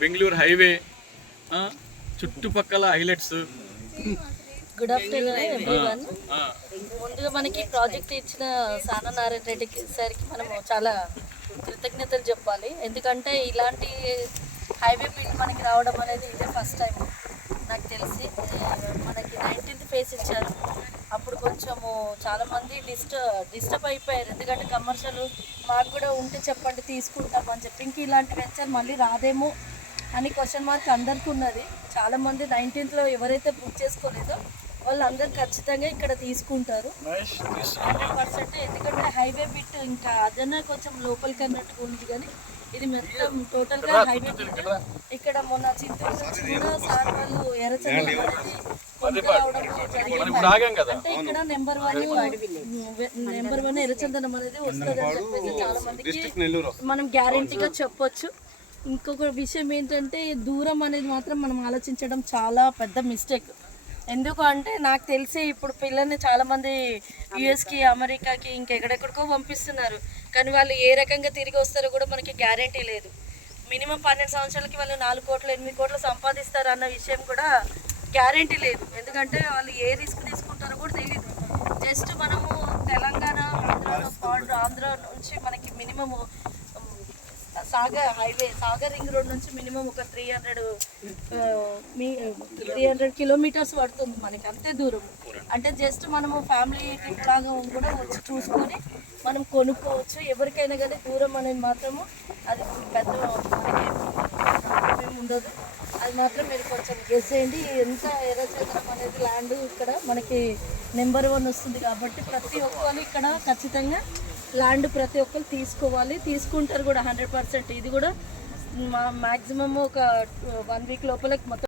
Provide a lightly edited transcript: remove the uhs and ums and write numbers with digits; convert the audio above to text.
Bengaluru highway, చుట్టుపక్కల highlights. Good afternoon everyone. ముందుగా మనకి ప్రాజెక్ట్ ఇచ్చిన సానానారాయణ రెడ్డి సార్కి మనము చాలా కృతజ్ఞతలు చెప్పాలి. ఎందుకంటే ఇలాంటి హైవే బిల్ మనకి రావడం అనేది ఇదే ఫస్ట్ టైం నాకు తెలిసి. మనకి 19th ఫేజ్ ఇచ్చారు. అప్పుడు కొంచెము చాలామంది డిస్టర్బ్ అయిపోయారు. ఎందుకంటే కమర్షియల్ మాకు కూడా ఉంటే చెప్పండి తీసుకుంటామని చెప్పి. ఇంక ఇలాంటి వెంచర్ మళ్ళీ రాదేమో అని క్వశ్చన్ మార్క్ అందరికీ ఉన్నది. చాలామంది 19th ఎవరైతే బుక్ చేసుకోలేదో వాళ్ళందరూ ఖచ్చితంగా ఇక్కడ తీసుకుంటారు 100%. ఎందుకంటే హైవే బిట్ ఇంకా అదన్నా కొంచెం లోపలికి అన్నట్టుగా ఉంది, కానీ ఇది మొత్తం టోటల్గా హైవే బిట్. ఇక్కడ మొన్న చిత్తూరు నుంచి కూడా సార్ వాళ్ళు ఎర్రచందనం అనేది అంటే ఇక్కడ నెంబర్ 1 ఎర్రచందనం అనేది వస్తుంది అని చెప్పేసి చాలా మందికి మనం గ్యారంటీగా చెప్పొచ్చు. ఇంకొక విషయం ఏంటంటే దూరం అనేది మాత్రం మనం ఆలోచించడం చాలా పెద్ద మిస్టేక్. ఎందుకు అంటే నాకు తెలిసి ఇప్పుడు పిల్లల్ని చాలామంది యూఎస్కి, అమెరికాకి, ఇంకెక్కడెక్కడికో పంపిస్తున్నారు. కానీ వాళ్ళు ఏ రకంగా తిరిగి వస్తారో కూడా మనకి గ్యారంటీ లేదు. మినిమం 12 సంవత్సరాలకి వాళ్ళు 4 కోట్లు 8 కోట్లు సంపాదిస్తారు అన్న విషయం కూడా గ్యారంటీ లేదు. ఎందుకంటే వాళ్ళు ఏ రిస్క్ తీసుకుంటారో కూడా తెలియదు. జస్ట్ మనము తెలంగాణ, ఆంధ్ర నుంచి మనకి మినిమము సాగర్ రింగ్ రోడ్ నుంచి మినిమం ఒక 300 కిలోమీటర్స్ పడుతుంది మనకి, అంతే దూరం. అంటే జస్ట్ మనము ఫ్యామిలీ ట్రిప్ లాగా కూడా వచ్చి చూసుకొని మనం కొనుక్కోవచ్చు. ఎవరికైనా కానీ దూరం అనేది మాత్రము అది పెద్ద మనకి ఉండదు. అది మాత్రం మీరు కొంచెం గెస్ చేయండి. ఎంత ఎర్రచందనం అనేది ల్యాండ్ ఇక్కడ మనకి నెంబర్ 1 వస్తుంది. కాబట్టి ప్రతి ఒక్కరు ఇక్కడ ఖచ్చితంగా ల్యాండ్ ప్రతి ఒక్కరు తీసుకోవాలి, తీసుకుంటారు కూడా 100%. ఇది కూడా మ్యాక్సిమమ్ ఒక 1 వీక్ లోపల మొత్తం